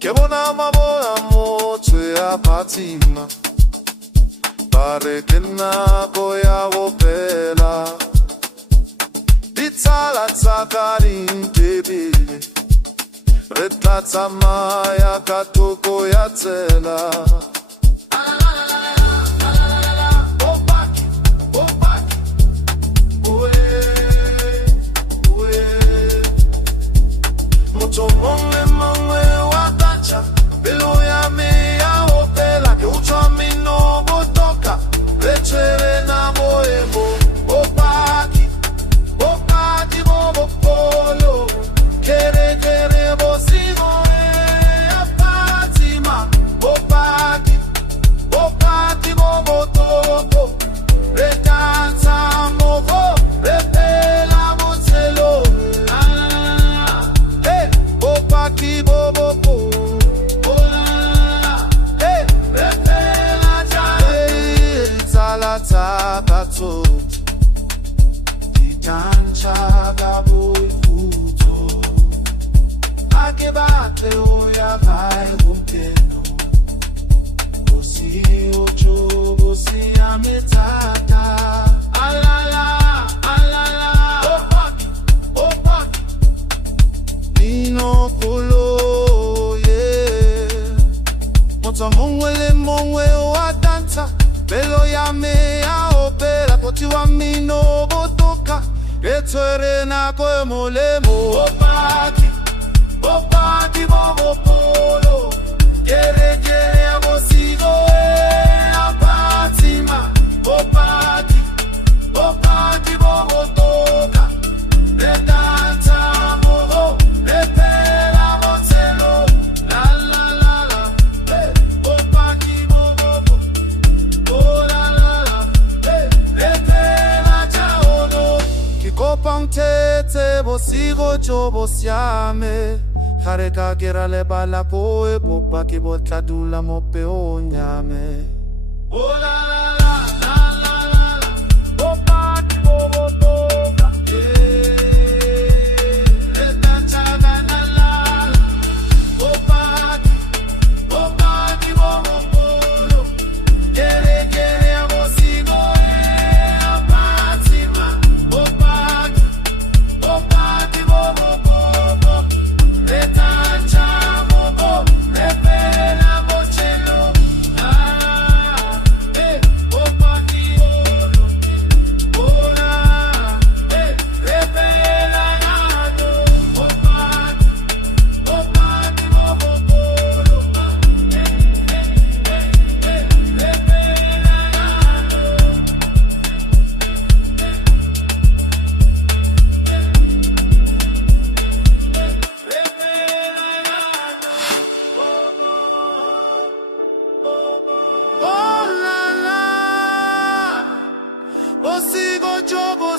Ke bona maboya motswe ya Fatima, bare ke nako ya go phela. Ditsala tsa ka di ntebile, re tla tsamaya ka thoko ya tsela. Motho mongwe mongwe wa tacha, pelo ya me ya opela, ke utswa mino botoka, re tshwere na boemo. Bopaki, bopaki bo bopolo, kere kere bosigo ya Fatima. Bopaki, bopaki bo botoko, re dansa mogo, re pela motselo. Bopaki bo bopo, hey, repela jale, tsala tsa batho, di tancha ga boifuto, ake batle o ya vai gompieno, bosi ocho, bosi ya metata, alala, alala, bopaki, bopaki, Nino Kulo, yeah. Motho mongwe le mongwe wa dansa, pelo ya me ya opela, koti wa mino botoka, ke tshwere nako e molemo. Bopaki, bopaki bo bopolo, kere kere ya bosigo ya Fatima. Bopaki, bopaki bo botoka, re dansa mogo, re pela motselo. La la la la, hey, bopaki bo bopo, oh la la la, hey, re pela jaolo. Ke kopa ntete bosigo jo bosiame, gare ka kera lebala ko e bopaki bo tla dula mo peong ya me. Oh la la la la la la la, bopaki bo botoka, yeah. Bosigo jobo